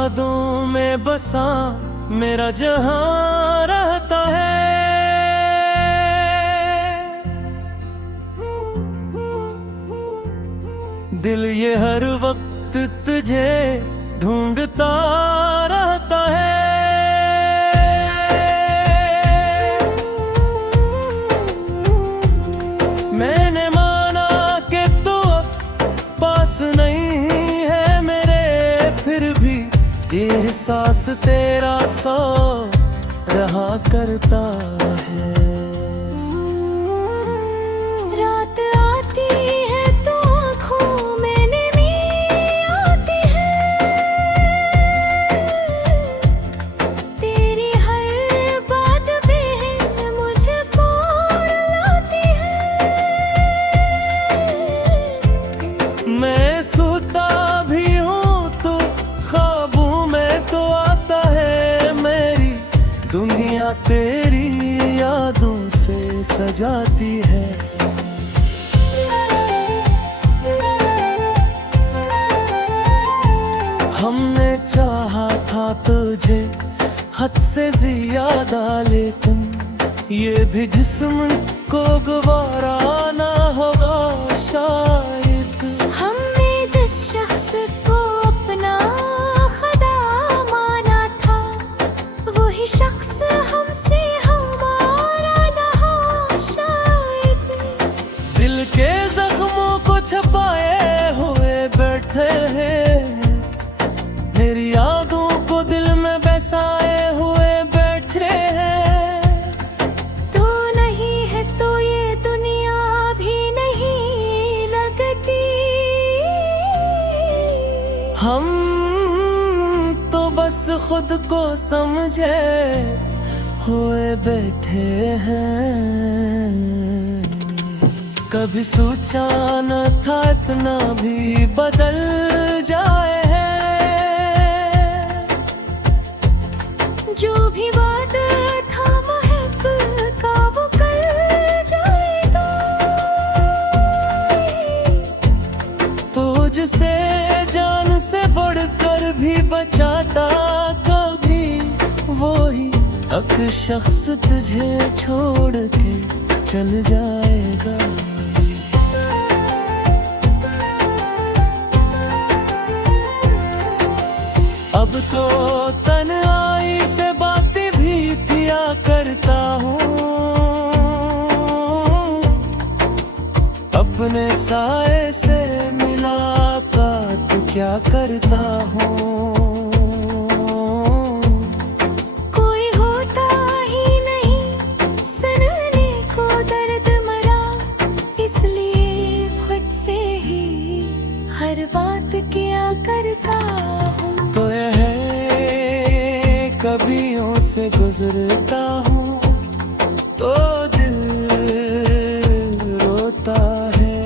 यादों में बसा मेरा जहां रहता है। दिल ये हर वक्त तुझे ढूंढता रहता है। मैंने माना कि तू अब पास नहीं है मेरे, फिर भी ये एहसास तेरा सौ रहा करता है। रात आती है तो आँखों में नींद आती है, तेरी हर बात बेहद मुझको रुलाती है। मैं सोता भी हूँ तो ख्वाबों में तो आता है, मेरी दुनिया तेरी यादों से सजाती है। हमने चाहा था तुझे हद से ज्यादा, लेकिन ये भी जिस्म को गवारा ना होगा शायद। हमने जिस शख्स को अपना खुदा माना था, वही शख्स हमसे हमारा ना हो शायद। दिल के जख्मों को छुपाए हुए बैठे हैं, मेरी यादों को दिल में बसाए हुए बैठे हैं। तो नहीं है तो ये दुनिया भी नहीं लगती। हम तो बस खुद को समझे हुए बैठे हैं। कभी सोचा न था इतना भी बदल जाए हैं। जो भी वादा था महब का वो कर जाएगा। तुझसे जान से बढ़कर भी बचाता कभी, वही एक शख्स तुझे छोड़ के चल जाएगा। अब तो तन्हाई से बातें भी किया करता हूँ, अपने साए से मुलाकात क्या करता हूँ। कोई होता ही नहीं सुनने को दर्द मरा, इसलिए खुद से ही हर बात किया करता हूँ। तो यह है कभियों से गुजरता हूँ तो दिल रोता है।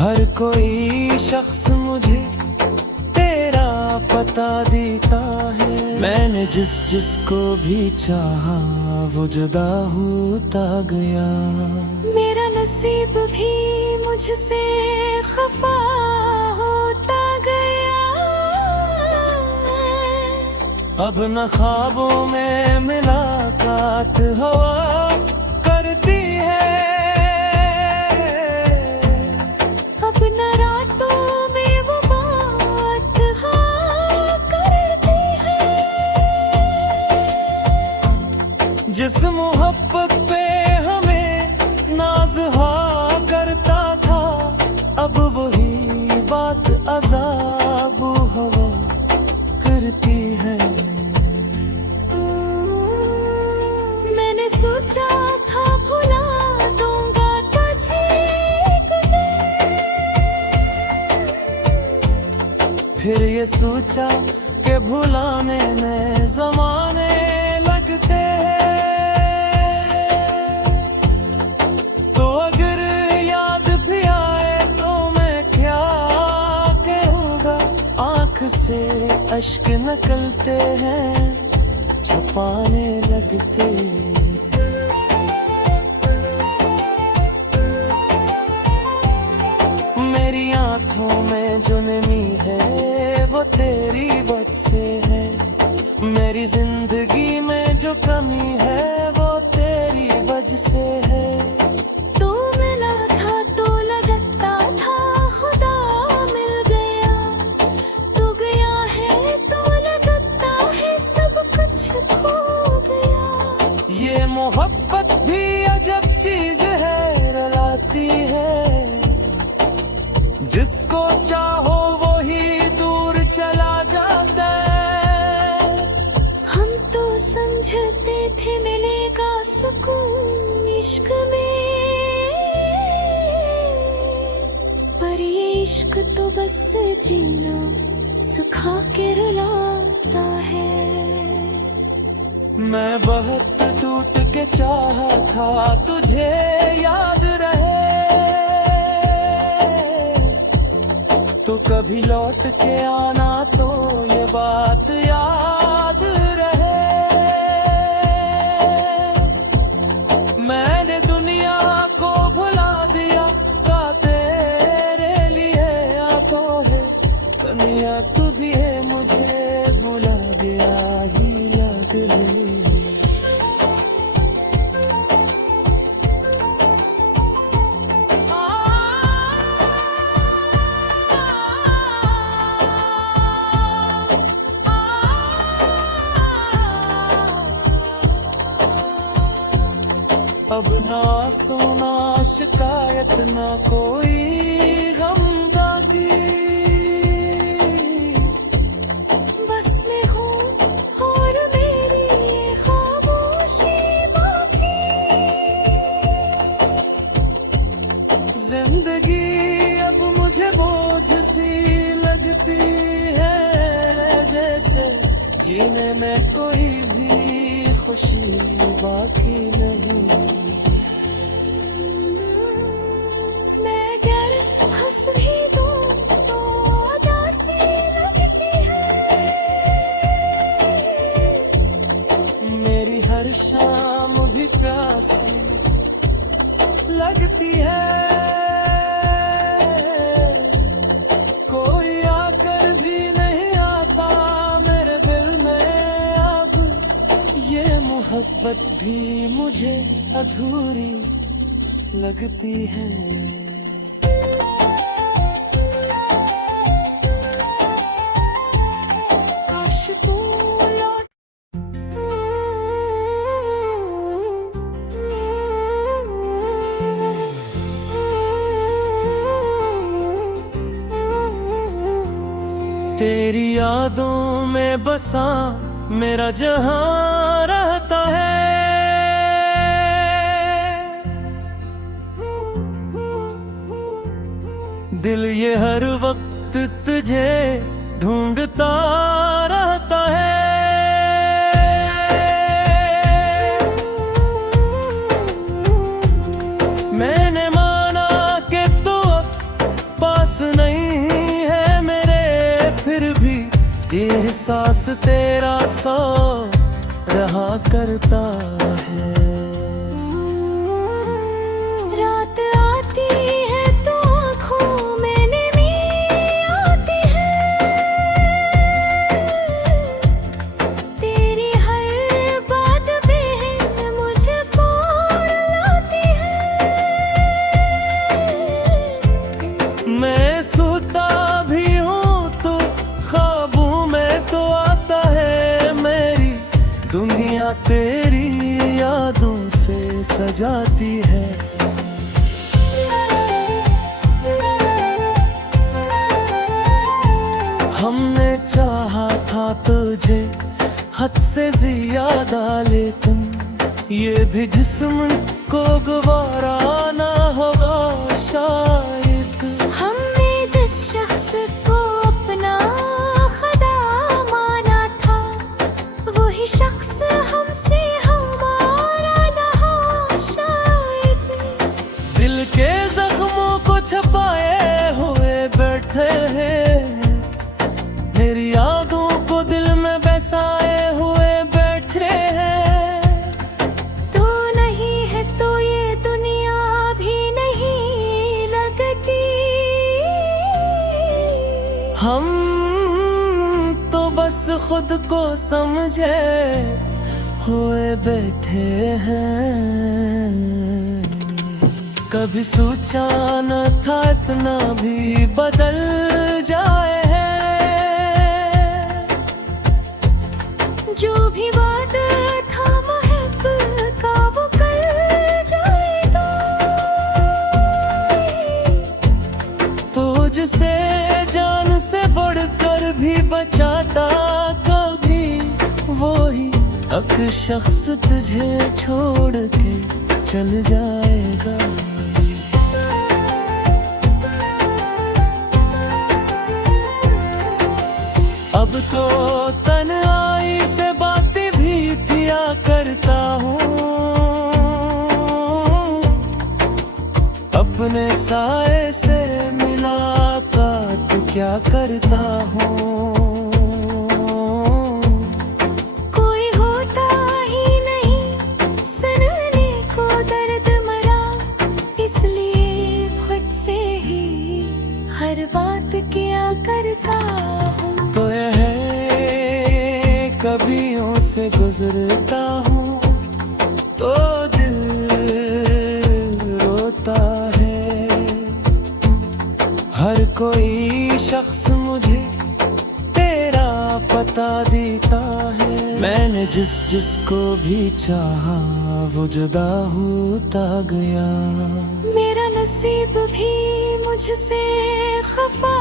हर कोई शख्स मुझे तेरा पता देता है। मैंने जिसको भी चाहा वो जुदा होता गया। मेरा नसीब भी मुझसे खफा होता गया। अब न ख्वाबों में मुलाकात हुआ करती है, अब न रातों में वो बात हाँ करती है। जिस मोहब्बत पे हमें नाज हाँ करता था, अब वही बात अज़ाब हवा करती है। मैंने सोचा था भुला दूंगा तुझे एक दिन, फिर ये सोचा कि भुलाने में ज़माने लगते हैं। तो अगर याद भी आए तो मैं क्या कहूँगा, आँख से अश्क निकलते हैं, छपाने लगते। मेरी आँखों में जो नमी है वो वो तेरी वजह से है। मेरी जिंदगी में जो कमी है वो तेरी वजह से है। तू मिला था तो लगता था खुदा मिल गया, तू गया है तो लगता है सब कुछ खो गया। ये मोहब्बत भी अजब चीज है, रुलाती है। जिसको चाहो वो ही दूर चला जाता है। हम तो समझते थे मिलेगा सुकून इश्क में, पर ये इश्क तो बस जीना सुखा के रुलाता है। मैं बहुत टूट के चाहा था तुझे याद रहे, तो कभी लौट के आना तो ये बात याद रहे। मैंने दुनिया को भुला दिया का तेरे लिए आंखों है। कन्या तू भी है मुझे भुला गया ही लग ले। अब ना सुना शिकायत ना कोई गमदागी, बस मैं हूँ और मेरी ये खामोशी बाकी। जिंदगी अब मुझे बोझ सी लगती है, जैसे जीने में कोई भी खुशी बाकी नहीं। मैं अगर हंस भी दूँ तो उदासी लगती है। मेरी हर शाम भी प्यासी लगती है। कोई आकर भी नहीं आता मेरे दिल में अब, ये मोहब्बत भी मुझे अधूरी लगती है। काश तू लौट तेरी यादों में बसा मेरा जहां रहता है। दिल ये हर वक्त तुझे ढूंढता रहता है। मैंने माना कि तू अब पास नहीं है मेरे, फिर भी ये एहसास तेरा सौ रहा करता है। रात आती है तो आँखों में नींद आती है। तेरी हर बात पे मुझको रुलाती है। मैं सोता भी हूँ तो ख्वाबों में तो आता है। मेरी दुनिया तेरी यादों से सजाती है। हमने चाहा था तुझे हद से ज्यादा, लेकिन ये भी जिस्म को गवारा ना होगा शायद। हमने जिस शख्स को अपना खुदा माना था, वही शख्स हमसे हमारा ना हो शायद। दिल के जख्मों को छुपाए हुए बैठे हैं, मेरी यादों को दिल में बसाए हुए बैठे हैं। तो नहीं है तो ये दुनिया भी नहीं लगती। हम बस खुद को समझे हुए बैठे हैं। कभी सोचा न था इतना भी बदल जाए हैं। जो भी वादा था महब का वो कर जाएगा। तुझसे जान से बढ़कर भी बचाता कभी वही एक शख्स तुझे छोड़ के चल जाएगा। अब तो तन्हाई से बातें भी किया करता हूँ। अपने साए से मुलाकात क्या करता हूँ। कोई होता ही नहीं सुनने को दर्द मरा, इसलिए खुद से ही हर बात किया करता हूँ। तो यह कभियों से गुजरता हूँ तो दिल रोता है। हर कोई शख्स मुझे तेरा पता देता है। मैंने जिसको भी चाहा वो जुदा होता गया। मेरा नसीब भी मुझसे खफा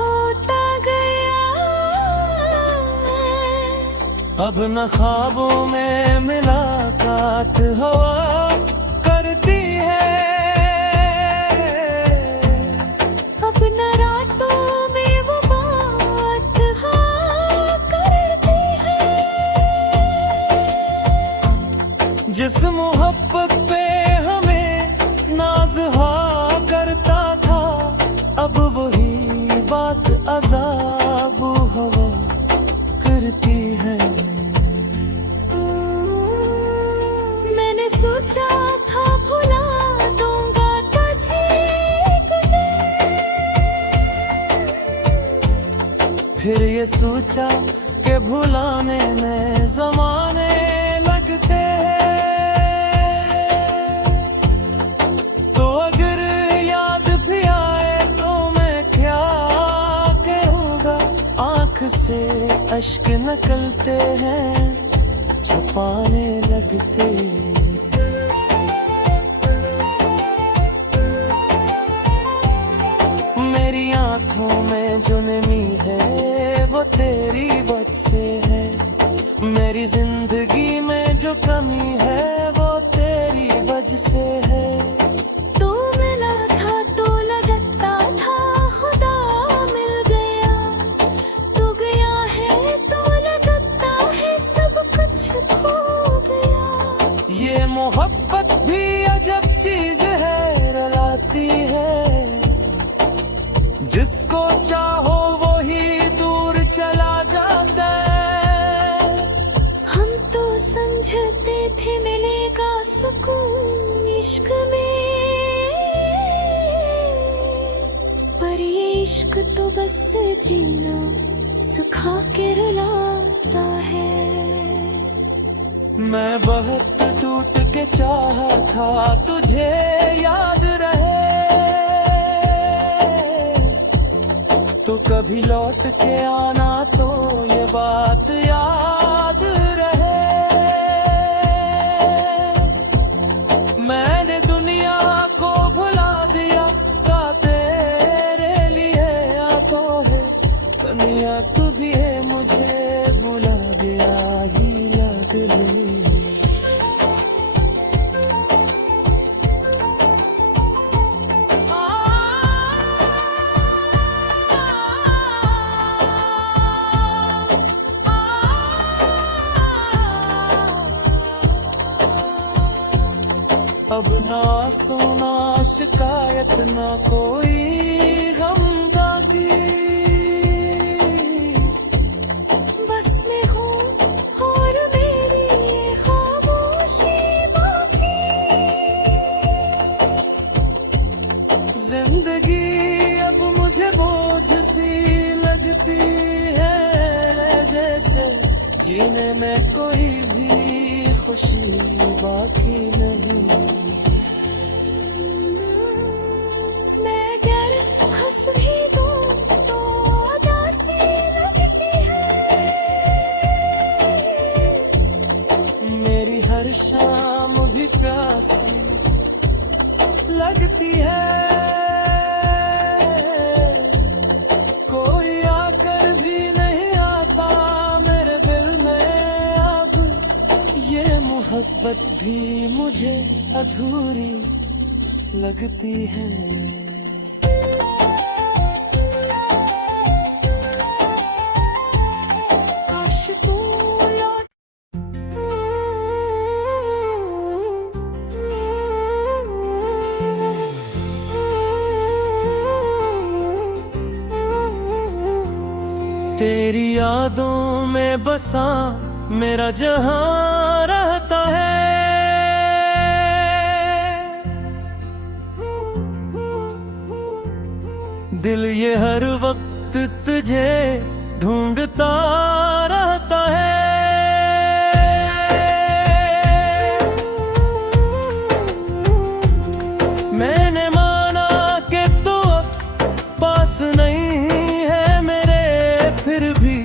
होता गया। अब न ख्वाबों में मुलाकात हुआ करती है। अब न रातों में वो बात हाँ करती है। जिस मोहब्बत पे हमें नाज हाँ करता था, अब वही बात अज़ाब हवा करती है। मैंने सोचा था भुला दूंगा तुझे एक दिन, फिर ये सोचा कि भुलाने में ज़माने लगते हैं। तो अगर याद भी आए तो मैं क्या करूँगा। आँख से अश्क निकलते हैं, छपाने लगते। मेरी आँखों में जो नमी है वो तेरी वजह से है। मेरी जिंदगी में जो कमी है वो तेरी वजह से है। तू मिला था तो लगता था खुदा मिल गया। तू गया है तो लगता है सब कुछ खो गया। ये मोहब्बत भी अजब चीज है, रुलाती है। जिसको चाहो वो ही दूर चला जाता है। हम तो समझते थे मिलेगा सुकून इश्क में, पर ये इश्क तो बस जीना सुखा के रुलाता है। मैं बहुत टूट के चाहा था तुझे याद रहे, तो कभी लौट के आना तो ये बात याद रहे। मैंने दुनिया को भुला दिया का तेरे लिए आंखों है। कन्या तू भी है मुझे बुला गया ही याद ले। अब ना सुना शिकायत ना कोई गमदागी। बस मैं हूँ और मेरी ये खामोशी बाकी। जिंदगी अब मुझे बोझ सी लगती है जीने में कोई भी खुशी बाकी नहीं। मैं अगर हंस भी दूं तो उदासी लगती है। मेरी हर शाम भी प्यासी लगती है। कोई आकर भी नहीं आता मेरे दिल में अब। ये मोहब्बत भी मुझे अधूरी लगती है। काश तू लौट तेरी यादों में बसा मेरा जहां रहता है। दिल ये हर वक्त तुझे ढूंढता रहता है। मैंने माना कि तू अब पास नहीं है मेरे, फिर भी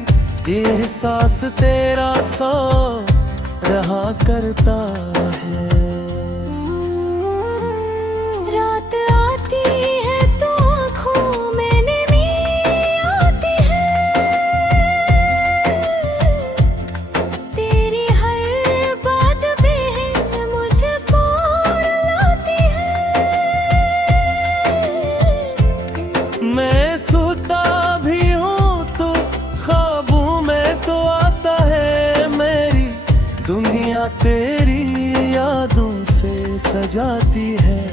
ये एहसास तेरा सौ रहा करता है। रात आती है तो आँखों में नींद आती है। तेरी हर बात पे मुझे लाती है। मैं सोता भी हूँ तो ख्वाबों में तो आता है। मेरी दुनिया तेरी यादों से सजाती है।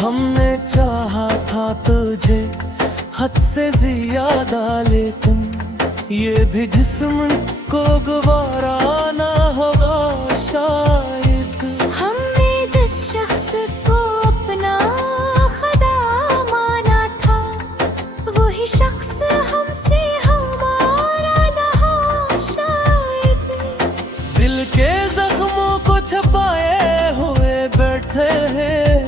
हमने चाहा था तुझे हद से ज्यादा, लेकिन ये भी जिस्म को गवारा ना होगा शायद। हमने जिस शख्स को अपना खुदा माना था, वही शख्स हमसे हमारा ना हो शायद। दिल के जख्मों को छुपाए हुए बैठे हैं,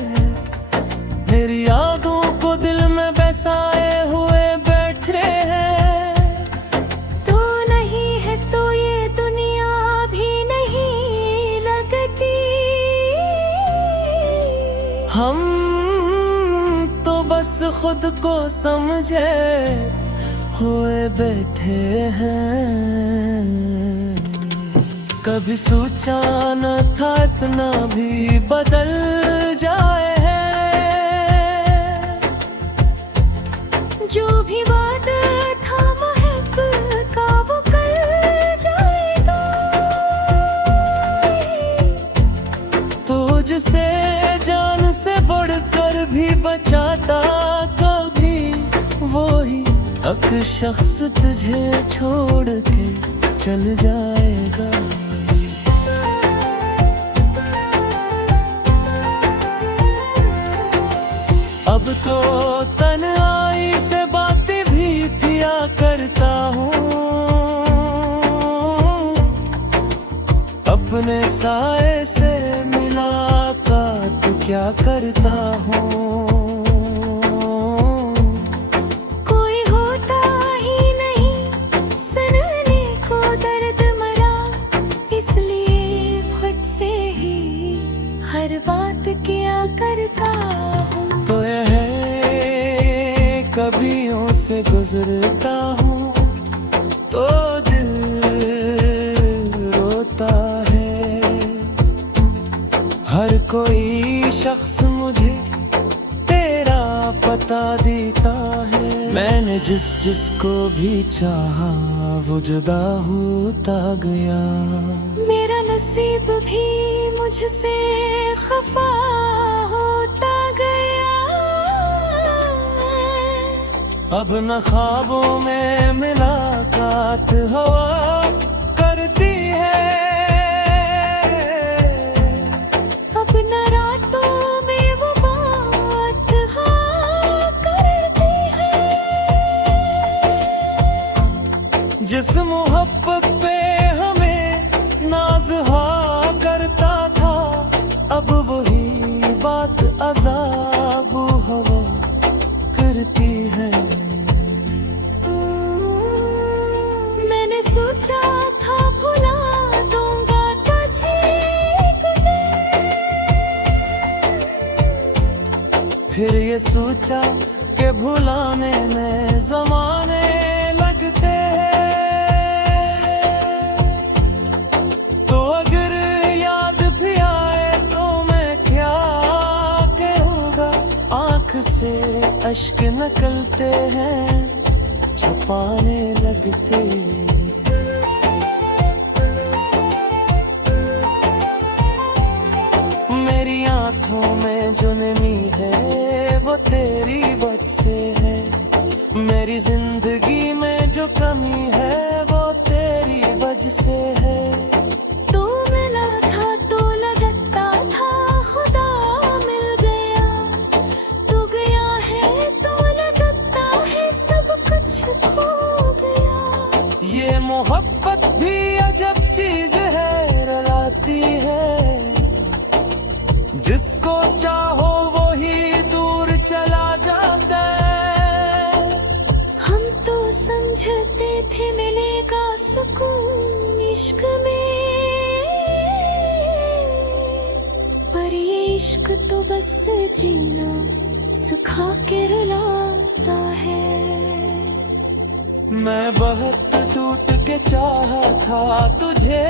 मेरी यादों को दिल में बसाए हुए बैठे हैं। तो नहीं है तो ये दुनिया भी नहीं लगती। हम तो बस खुद को समझे हुए बैठे हैं। कभी सोचा न था इतना भी बदल जाए हैं। जो भी वादा था महब का वो कर जाएगा। तुझसे जान से बढ़कर भी बचाता कभी वही एक शख्स तुझे छोड़ के चल जाएगा। अब तो तन्हाई से बातें भी किया करता हूँ, अपने साए से मुलाकात क्या करता हूँ। कोई होता ही नहीं सुनने को दर्द मरा, इसलिए खुद से ही हर बात किया करता हूँ। तो यह है कभियों से गुजरता हूँ तो दिल रोता है। हर कोई शख्स मुझे तेरा पता देता है। मैंने जिसको भी चाहा वो जुदा होता गया। मेरा नसीब भी मुझसे खफा होता गया। अब न ख्वाबों में मुलाकात हुआ करती है, अब न रातों में वो बात हाँ करती जिस मोहब्बत पे हमें नाज हाँ करता था, अब वही बात अज़ाब हवा करती है। मैंने सोचा था भुला दूंगा तुझे एक दिन, फिर ये सोचा कि भुलाने में ज़माने लगते हैं। तो अगर याद भी आए तो मैं क्या कहूँगा, आँख से अश्क निकलते हैं, छपाने लगते। मेरी आँखों में जो नमी है वो तेरी वजह से है, मेरी जिंदगी में जो कमी है वो तेरी वजह से है। तू मिला था तो लगता था खुदा मिल गया, तू गया है तो लगता है सब कुछ खो गया। ये मोहब्बत भी अजब चीज है, रुलाती है। जिसको चाहो वो ही दूर चला जाता है। हम तो समझते थे मिलेगा सुकून इश्क में, पर ये इश्क तो बस जीना सिखा के रुलाता है। मैं बहुत टूट के चाहा था तुझे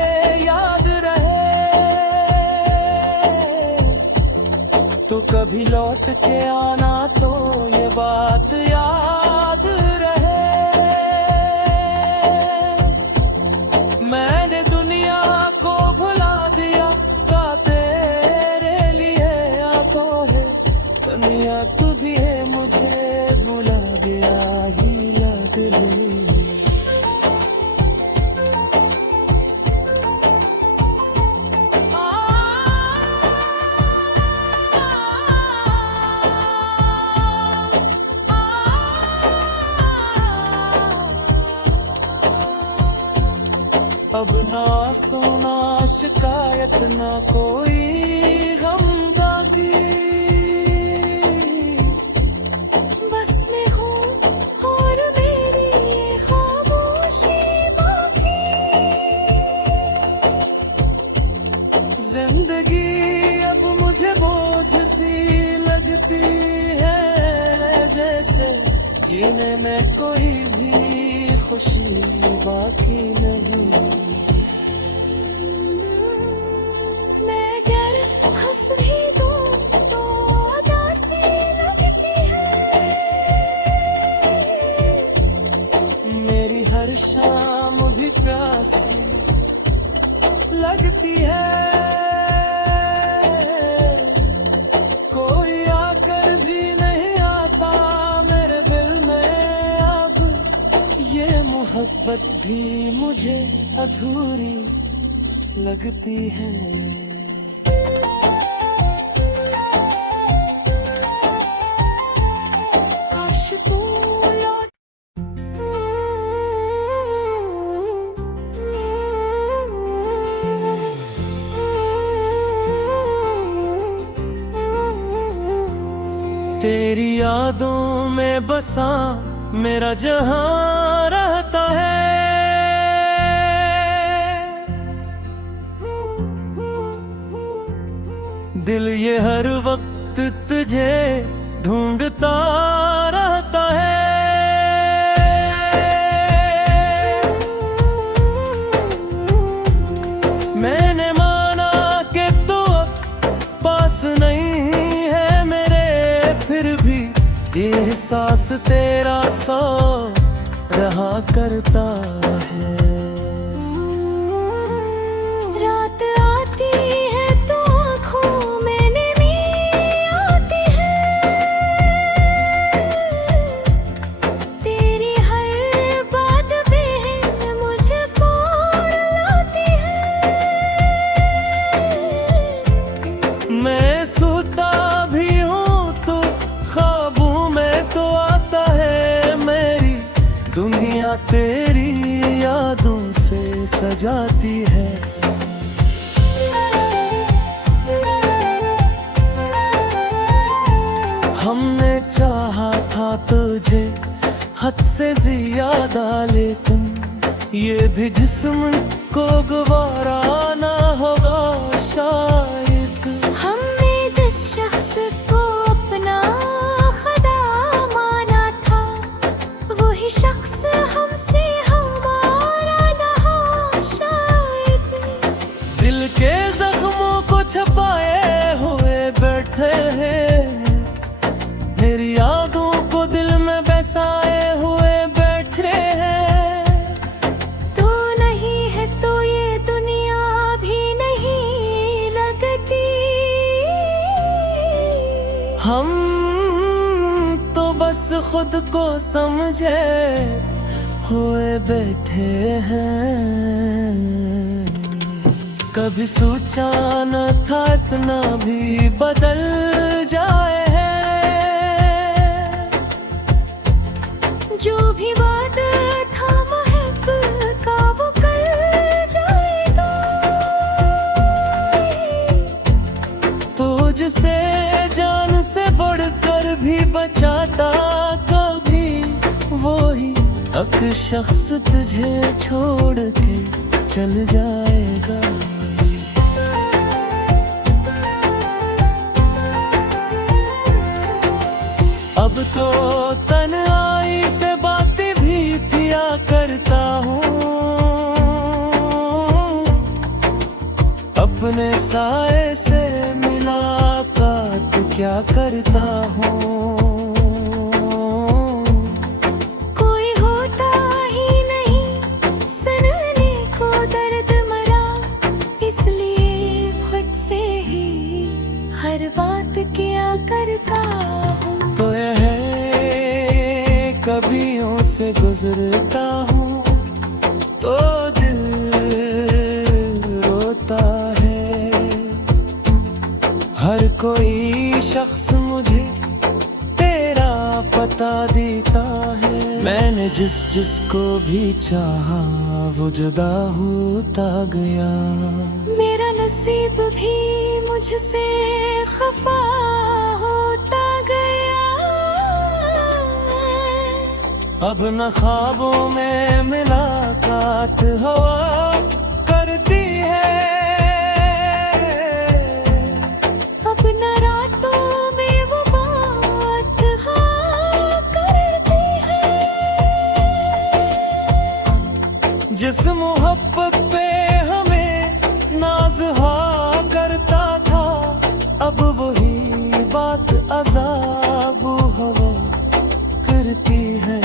याद रहे, तो कभी लौट के आना तो ये बात याद रहे। मैंने दुनिया को भुला दिया का तेरे लिए आंखों है, दुनिया तू भी है मुझे बुला गया ही लग ले। अब ना सुना शिकायत ना कोई गमदागी, बस मैं हूँ और मेरी ये खामोशी बाकी। जिंदगी अब मुझे बोझ सी लगती है, जैसे जीने में कोई भी खुशी बाकी नहीं। मैं अगर हंस भी दूँ तो उदासी लगती है, मेरी हर शाम भी प्यासी लगती है। कोई आकर भी नहीं आता मेरे दिल में अब, ये मोहब्बत भी मुझे अधूरी लगती है। काश तू लौट तेरी यादों में बसा मेरा जहां रहता है। दिल ये हर वक्त तुझे ढूंढता रहता है। मैंने माना कि तू अब पास नहीं है मेरे, फिर भी ये एहसास तेरा सौ रहा करता है। रात आती है तो आँखों में नमी आती है, तेरी हर बात पे मुझको रुलाती है। मैं सोता भी हूँ तो ख्वाबों में तो आता है, मेरी दुनिया तेरी याद सजाती है। हमने चाहा था तुझे हद से ज्यादा, लेकिन ये भी जिस्म को गवारा ना होगा शायद। हमने जिस शख्स को अपना खुदा माना था, वही शख्स हमसे हमारा ना हो शायद। दिल के जख्मों को छुपाए हुए बैठे हैं, मेरी यादों को दिल में बसाए हुए बैठे हैं। तो नहीं है तो ये दुनिया भी नहीं लगती। हम तो बस खुद को समझे हुए बैठे हैं। कभी सोचा न था इतना भी बदल जाए हैं। जो भी वादा था महब का वो कर जाएगा। तुझसे जान से बढ़कर भी बचाता कभी, वही एक शख्स तुझे छोड़ के चल जाएगा। अब तो तन्हाई से बातें भी किया करता हूँ, अपने साए से मुलाकात क्या करता हूँ। कोई होता ही नहीं सुनने को दर्द मरा, इसलिए खुद से ही हर बात किया करता हूँ। कोई है कभियों से गुजरता हूँ तो दिल रोता है। हर कोई शख्स मुझे तेरा पता देता है। मैंने जिसको भी चाहा वो जुदा होता गया। मेरा नसीब भी मुझसे खफा होता गया। अब न ख्वाबों में मुलाकात हुआ करती है, अब न रातों में वो बात हाँ करती है। जिस मोहब्बत पे हमें नाज हाँ करता था, अब वही बात अज़ाब हवा करती है।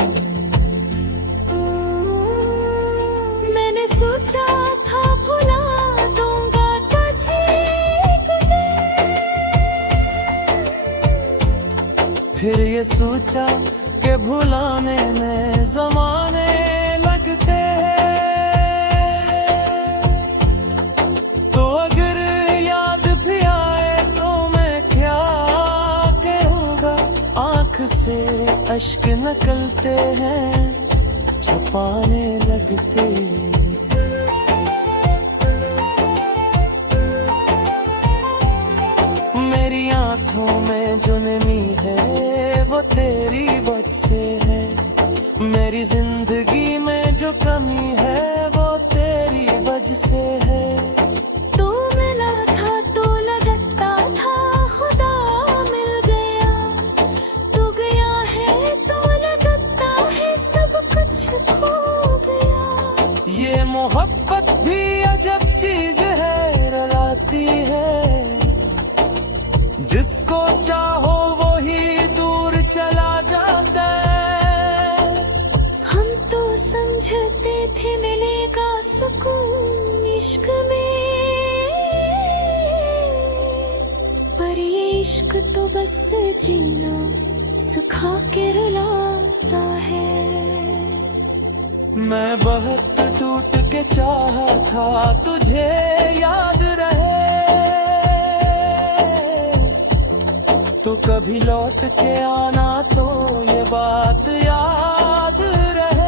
मैंने सोचा था भुला दूंगा तुझे एक दिन, फिर ये सोचा कि भुलाने में ज़माने लगते हैं। तो अगर याद भी आए तो मैं क्या कहूँगा। आँख से अश्क निकलते हैं, छपाने लगते। मेरी आंखों में जो नमी है वो तेरी वजह से है। मेरी जिंदगी में जो कमी है वो तेरी वजह से है। तू मिला था तो लगता था खुदा मिल गया, तू गया है तो लगता है सब कुछ खो गया। ये मोहब्बत भी अजब चीज है, रुलाती है। जिसको चाहो वो ही दूर चला जाता है। हम तो समझते थे मिलेगा सुकून इश्क में, पर ये इश्क तो बस जीना सुखा के रुलाता है। मैं बहुत टूट के चाहा था तुझे याद रहे, तो कभी लौट के आना तो ये बात याद रहे।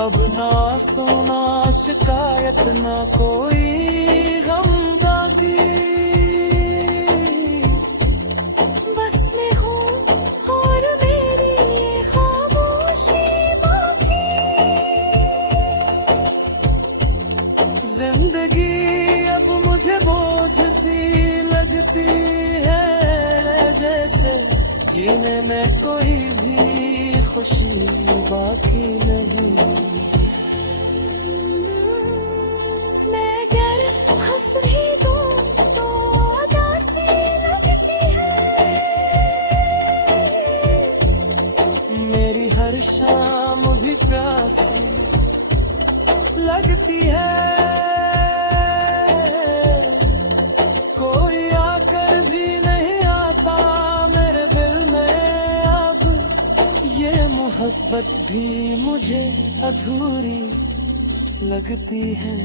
अब ना सोना शिकायत ना कोई गमदागी, बस मैं हूँ और मेरी ये खामोशी बाकी। जिंदगी अब मुझे बोझ सी लगती है, जैसे जीने में कोई भी खुशी बाकी नहीं। मैं अगर हंस भी दूँ तो उदासी लगती है। मेरी हर शाम भी प्यासी लगती है। कोई आकर भी नहीं आता मेरे दिल में अब, ये मोहब्बत भी मुझे अधूरी लगती है।